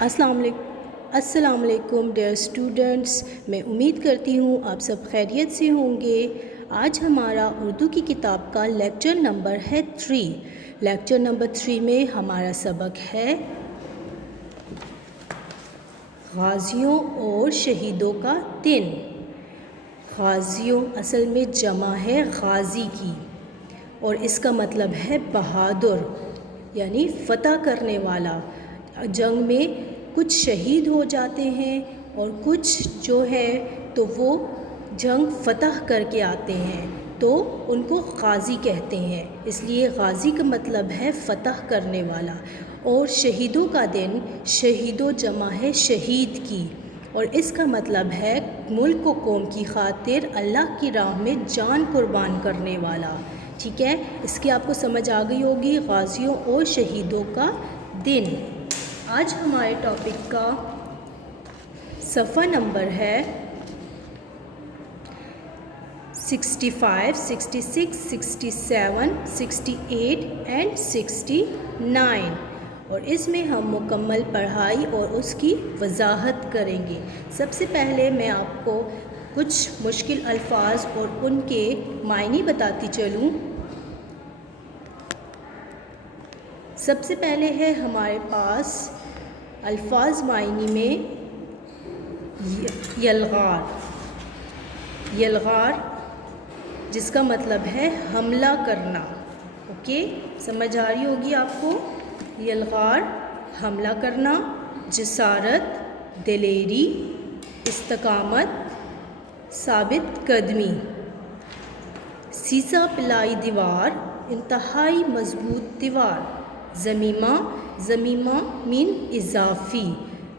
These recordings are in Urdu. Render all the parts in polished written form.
السلام علیکم ڈیئر اسٹوڈنٹس، میں امید کرتی ہوں آپ سب خیریت سے ہوں گے۔ آج ہمارا اردو کی کتاب کا لیکچر نمبر ہے 3۔ لیکچر نمبر 3 میں ہمارا سبق ہے غازیوں اور شہیدوں کا دن۔ غازیوں اصل میں جمع ہے غازی کی، اور اس کا مطلب ہے بہادر، یعنی فتح کرنے والا۔ جنگ میں کچھ شہید ہو جاتے ہیں اور کچھ جو ہے تو وہ جنگ فتح کر کے آتے ہیں، تو ان کو غازی کہتے ہیں۔ اس لیے غازی کا مطلب ہے فتح کرنے والا۔ اور شہیدوں کا دن، شہیدوں جمع ہے شہید کی، اور اس کا مطلب ہے ملک و قوم کی خاطر اللہ کی راہ میں جان قربان کرنے والا۔ ٹھیک ہے، اس کی آپ کو سمجھ آ گئی ہوگی، غازیوں اور شہیدوں کا دن۔ آج ہمارے ٹاپک کا صفحہ نمبر ہے 65، 66، 67، 68 اینڈ 69، اور اس میں ہم مکمل پڑھائی اور اس کی وضاحت کریں گے۔ سب سے پہلے میں آپ کو کچھ مشکل الفاظ اور ان کے معنی بتاتی چلوں۔ سب سے پہلے ہے ہمارے پاس الفاظ معنی میں یلغار۔ یلغار جس کا مطلب ہے حملہ کرنا۔ اوکے، سمجھ آ رہی ہوگی آپ کو۔ یلغار حملہ کرنا، جسارت دلیری، استقامت ثابت قدمی۔ سیسہ پلائی دیوار انتہائی مضبوط دیوار۔ ضمیمہ، ضمیمہ مین اضافی،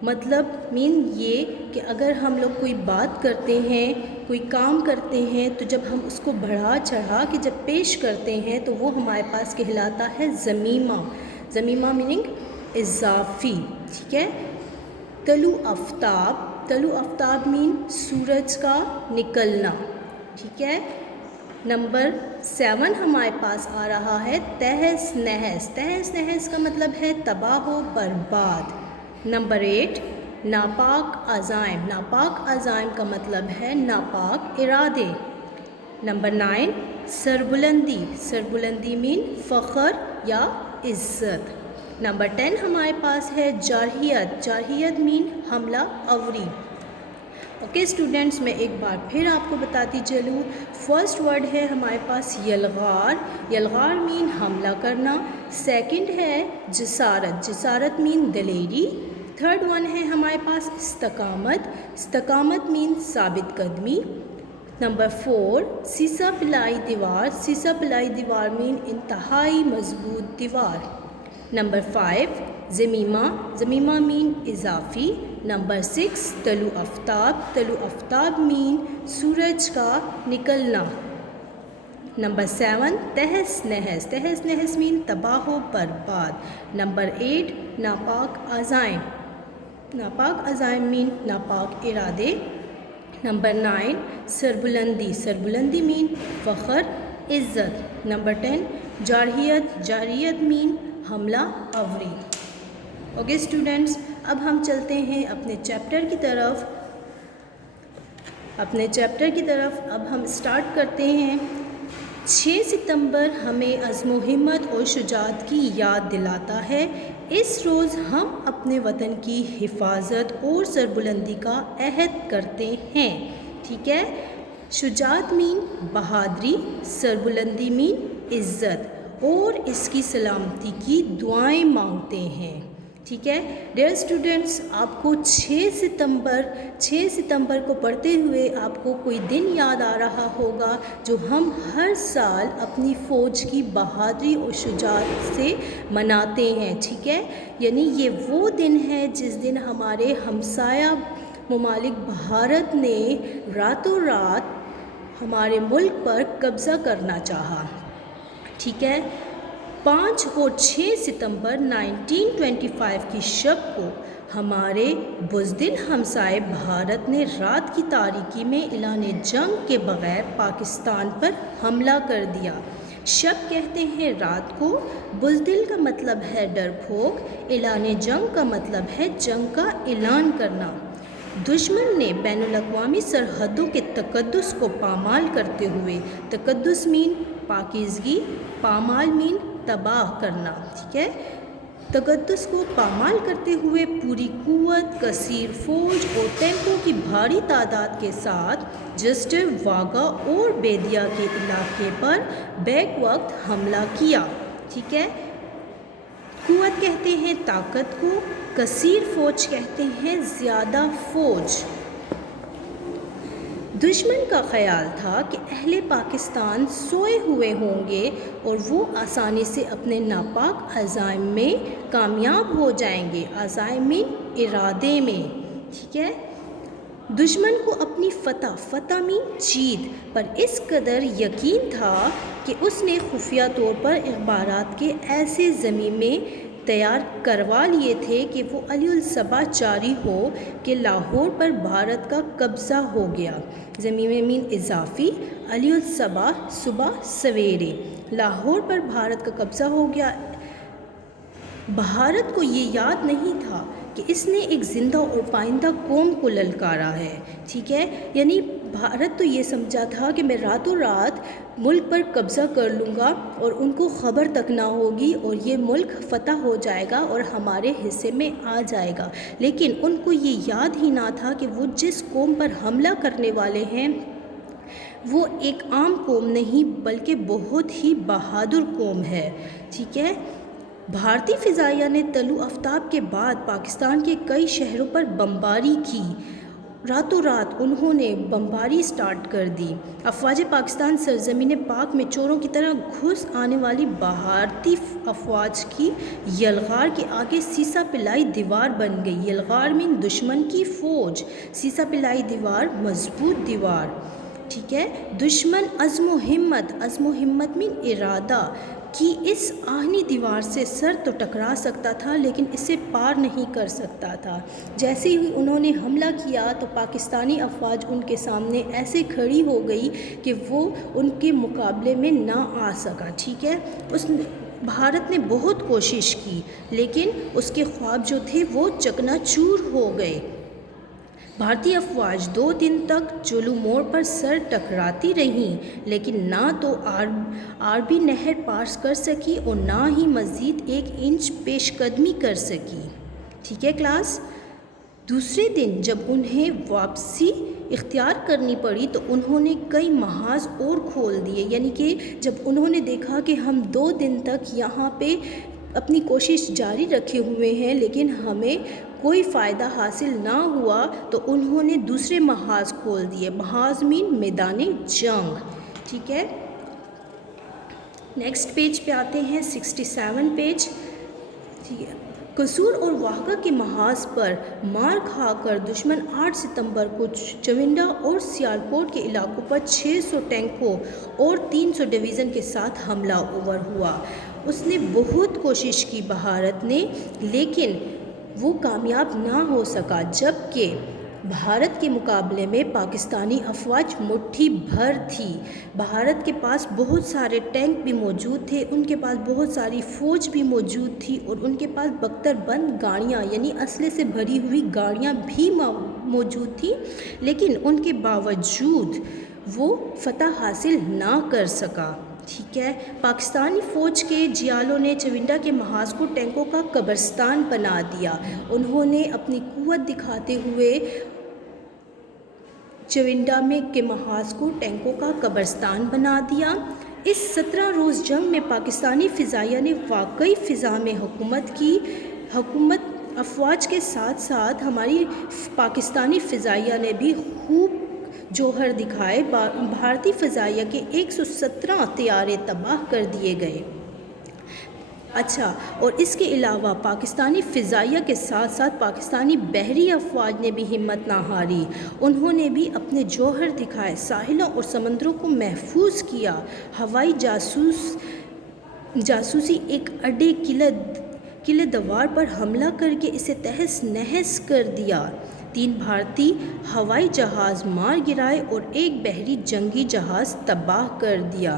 مطلب مین یہ کہ اگر ہم لوگ کوئی بات کرتے ہیں، کوئی کام کرتے ہیں، تو جب ہم اس کو بڑھا چڑھا کے جب پیش کرتے ہیں تو وہ ہمارے پاس کہلاتا ہے ضمیمہ۔ ضمیمہ میننگ اضافی، ٹھیک ہے۔ طلوع آفتاب، طلوع آفتاب مین سورج کا نکلنا، ٹھیک ہے۔ نمبر 7 ہمارے پاس آ رہا ہے تہس نہس۔ تہس نہس کا مطلب ہے تباہ و برباد۔ نمبر 8 ناپاک عزائم۔ ناپاک عزائم کا مطلب ہے ناپاک ارادے۔ نمبر 9 سربلندی۔ سربلندی مین فخر یا عزت۔ نمبر 10 ہمارے پاس ہے جارحیت۔ جارحیت مین حملہ آوری۔ اوکے اسٹوڈنٹس، میں ایک بار پھر آپ کو بتاتی چلوں۔ فرسٹ ورڈ ہے ہمارے پاس یلغار۔ یلغار مین حملہ کرنا۔ سیکنڈ ہے جسارت۔ جسارت مین دلیری۔ تھرڈ ون ہے ہمارے پاس استقامت۔ استقامت مین ثابت قدمی۔ نمبر 4 سیسہ پلائی دیوار۔ سیسہ پلائی دیوار مین انتہائی مضبوط دیوار۔ نمبر 5 ضمیمہ۔ ضمیمہ مین اضافی۔ نمبر 6 طلوع آفتاب۔ طلوع آفتاب مین سورج کا نکلنا۔ نمبر 7 تہس نہس۔ تہس نہس مین تباہ و برباد۔ نمبر 8 ناپاک عزائم۔ ناپاک عزائم مین ناپاک ارادے۔ نمبر 9 سربلندی۔ سربلندی مین فخر عزت۔ نمبر 10 جارحیت۔ جارحیت مین حملہ آوری۔ اوکے اسٹوڈنٹس، اب ہم چلتے ہیں اپنے چیپٹر کی طرف۔ اب ہم اسٹارٹ کرتے ہیں۔ 6 ستمبر ہمیں عزم و ہمت اور شجاعت کی یاد دلاتا ہے۔ اس روز ہم اپنے وطن کی حفاظت اور سربلندی کا عہد کرتے ہیں، ٹھیک ہے۔ شجاعت مین بہادری، سربلندی مین عزت، اور اس کی سلامتی کی دعائیں مانگتے ہیں، ٹھیک ہے۔ ڈیئر اسٹوڈنٹس، آپ کو 6 ستمبر کو پڑھتے ہوئے آپ کو کوئی دن یاد آ رہا ہوگا جو ہم ہر سال اپنی فوج کی بہادری اور شجاعت سے مناتے ہیں، ٹھیک ہے۔ یعنی یہ وہ دن ہے جس دن ہمارے ہمسایہ ممالک بھارت نے راتوں رات ہمارے ملک پر قبضہ کرنا چاہا، ٹھیک ہے۔ 5 اور 6 ستمبر 1925 کی شب کو ہمارے بزدل ہمسائے بھارت نے رات کی تاریکی میں اعلان جنگ کے بغیر پاکستان پر حملہ کر دیا۔ شب کہتے ہیں رات کو، بزدل کا مطلب ہے ڈرپوک، اعلان جنگ کا مطلب ہے جنگ کا اعلان کرنا۔ دشمن نے بین الاقوامی سرحدوں کے تقدس کو پامال کرتے ہوئے، تقدس مین پاکیزگی، پامال مین تباہ کرنا، ٹھیک ہے، تقدس کو پامال کرتے ہوئے پوری قوت، کثیر فوج اور ٹینکوں کی بھاری تعداد کے ساتھ جسٹر، واگا اور بیدیا کے علاقے پر بیک وقت حملہ کیا، ٹھیک ہے۔ قوت کہتے ہیں طاقت کو، کثیر فوج کہتے ہیں زیادہ فوج۔ دشمن کا خیال تھا کہ اہل پاکستان سوئے ہوئے ہوں گے اور وہ آسانی سے اپنے ناپاک عزائم میں کامیاب ہو جائیں گے، عزائم ارادے میں، ٹھیک ہے۔ دشمن کو اپنی فتح میں جیت پر اس قدر یقین تھا کہ اس نے خفیہ طور پر اخبارات کے ایسے ضمیمے تیار کروا لیے تھے کہ وہ علی الصبح جاری ہو کہ لاہور پر بھارت کا قبضہ ہو گیا۔ ضمیمے مین اضافی، علی الصبح صبح سویرے، لاہور پر بھارت کا قبضہ ہو گیا۔ بھارت کو یہ یاد نہیں تھا کہ اس نے ایک زندہ اور پائندہ قوم کو للکارا ہے، ٹھیک ہے، یعنی بھارت تو یہ سمجھا تھا کہ میں راتوں رات ملک پر قبضہ کر لوں گا اور ان کو خبر تک نہ ہوگی اور یہ ملک فتح ہو جائے گا اور ہمارے حصے میں آ جائے گا، لیکن ان کو یہ یاد ہی نہ تھا کہ وہ جس قوم پر حملہ کرنے والے ہیں وہ ایک عام قوم نہیں بلکہ بہت ہی بہادر قوم ہے، ٹھیک ہے۔ بھارتی فضائیہ نے طلوع آفتاب کے بعد پاکستان کے کئی شہروں پر بمباری کی، راتوں رات انہوں نے بمباری سٹارٹ کر دی۔ افواج پاکستان سرزمین پاک میں چوروں کی طرح گھس آنے والی بھارتی افواج کی یلغار کے آگے سیسا پلائی دیوار بن گئی۔ یلغار میں دشمن کی فوج، سیسا پلائی دیوار مضبوط دیوار، ٹھیک ہے۔ دشمن عزم و ہمت میں ارادہ کی اس آہنی دیوار سے سر تو ٹکرا سکتا تھا لیکن اسے پار نہیں کر سکتا تھا۔ جیسے ہی انہوں نے حملہ کیا تو پاکستانی افواج ان کے سامنے ایسے کھڑی ہو گئی کہ وہ ان کے مقابلے میں نہ آ سکا، ٹھیک ہے۔ بھارت نے بہت کوشش کی لیکن اس کے خواب جو تھے وہ چکنا چور ہو گئے۔ بھارتی افواج 2 دن تک چولو موڑ پر سر ٹکراتی رہیں لیکن نہ تو عربی نہر پار کر سکی اور نہ ہی مزید 1 انچ پیش قدمی کر سکی، ٹھیک ہے کلاس۔ دوسرے دن جب انہیں واپسی اختیار کرنی پڑی تو انہوں نے کئی محاذ اور کھول دیے، یعنی کہ جب انہوں نے دیکھا کہ ہم 2 دن تک یہاں پہ اپنی کوشش جاری رکھے ہوئے ہیں لیکن ہمیں کوئی فائدہ حاصل نہ ہوا تو انہوں نے دوسرے محاذ کھول دیے، محاذ مین میدان جنگ، ٹھیک ہے۔ نیکسٹ پیج پہ آتے ہیں، 67 پیج، ٹھیک ہے۔ قصور اور واہگہ کے محاذ پر مار کھا کر دشمن 8 ستمبر کو چونڈا اور سیالکوٹ کے علاقوں پر 600 ٹینکوں اور 300 ڈویژن کے ساتھ حملہ آور ہوا۔ اس نے بہت کوشش کی بھارت نے لیکن وہ کامیاب نہ ہو سکا، جبکہ بھارت کے مقابلے میں پاکستانی افواج مٹھی بھر تھی۔ بھارت کے پاس بہت سارے ٹینک بھی موجود تھے، ان کے پاس بہت ساری فوج بھی موجود تھی اور ان کے پاس بختر بند گاڑیاں یعنی اسلحے سے بھری ہوئی گاڑیاں بھی موجود تھیں، لیکن ان کے باوجود وہ فتح حاصل نہ کر سکا، ٹھیک ہے۔ پاکستانی فوج کے جیالوں نے چونڈا کے محاذ کو ٹینکوں کا قبرستان بنا دیا۔ انہوں نے اپنی قوت دکھاتے ہوئے چونڈا کے محاذ کو ٹینکوں کا قبرستان بنا دیا۔ اس 17 روز جنگ میں پاکستانی فضائیہ نے واقعی فضا میں حکومت کی۔ افواج کے ساتھ ساتھ ہماری پاکستانی فضائیہ نے بھی خوب جوہر دکھائے۔ بھارتی فضائیہ کے 117 طیارے تباہ کر دیے گئے۔ اچھا، اور اس کے علاوہ پاکستانی فضائیہ کے ساتھ ساتھ پاکستانی بحری افواج نے بھی ہمت نہ ہاری، انہوں نے بھی اپنے جوہر دکھائے، ساحلوں اور سمندروں کو محفوظ کیا۔ ہوائی جاسوسی ایک اڈے قلعہ دوار پر حملہ کر کے اسے تہس نہس کر دیا۔ 3 بھارتی ہوائی جہاز مار گرائے اور 1 بحری جنگی جہاز تباہ کر دیا۔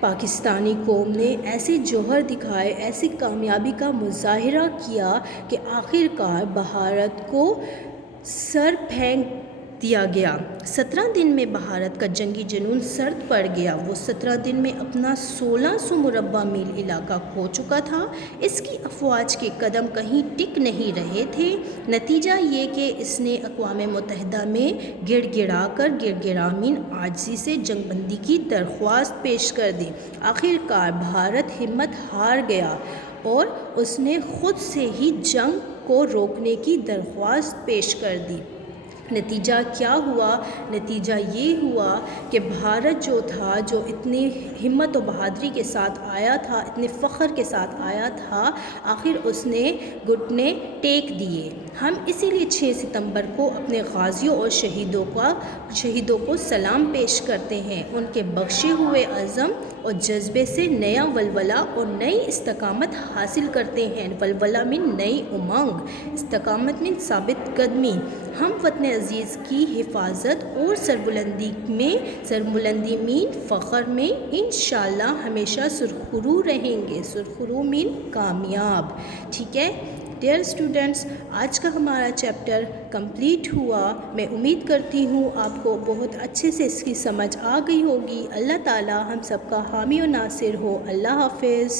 پاکستانی قوم نے ایسے جوہر دکھائے، ایسی کامیابی کا مظاہرہ کیا کہ آخر کار بھارت کو سر پھینک دیا گیا۔ 17 دن میں بھارت کا جنگی جنون سرد پڑ گیا۔ وہ 17 دن میں اپنا 1600 مربع میل علاقہ کھو چکا تھا۔ اس کی افواج کے قدم کہیں ٹک نہیں رہے تھے۔ نتیجہ یہ کہ اس نے اقوام متحدہ میں گڑ گڑا عاجزی سے جنگ بندی کی درخواست پیش کر دی۔ آخر کار بھارت ہمت ہار گیا اور اس نے خود سے ہی جنگ کو روکنے کی درخواست پیش کر دی۔ نتیجہ کیا ہوا؟ نتیجہ یہ ہوا کہ بھارت جو تھا، جو اتنی ہمت و بہادری کے ساتھ آیا تھا، اتنے فخر کے ساتھ آیا تھا، آخر اس نے گھٹنے ٹیک دیے۔ ہم اسی لیے 6 ستمبر کو اپنے غازیوں اور شہیدوں کو سلام پیش کرتے ہیں۔ ان کے بخشے ہوئے عزم اور جذبے سے نیا ولولہ اور نئی استقامت حاصل کرتے ہیں۔ ولولہ من نئی امنگ، استقامت من ثابت قدمی۔ ہم وطن عزیز کی حفاظت اور سربلندی مین فخر میں انشاءاللہ ہمیشہ سرخرو رہیں گے۔ سرخرو مین کامیاب۔ ٹھیک ہے ڈیئر اسٹوڈنٹس، آج کا ہمارا چیپٹر کمپلیٹ ہوا۔ میں امید کرتی ہوں آپ کو بہت اچھے سے اس کی سمجھ آ گئی ہوگی۔ اللہ تعالی ہم سب کا حامی و ناصر ہو۔ اللہ حافظ۔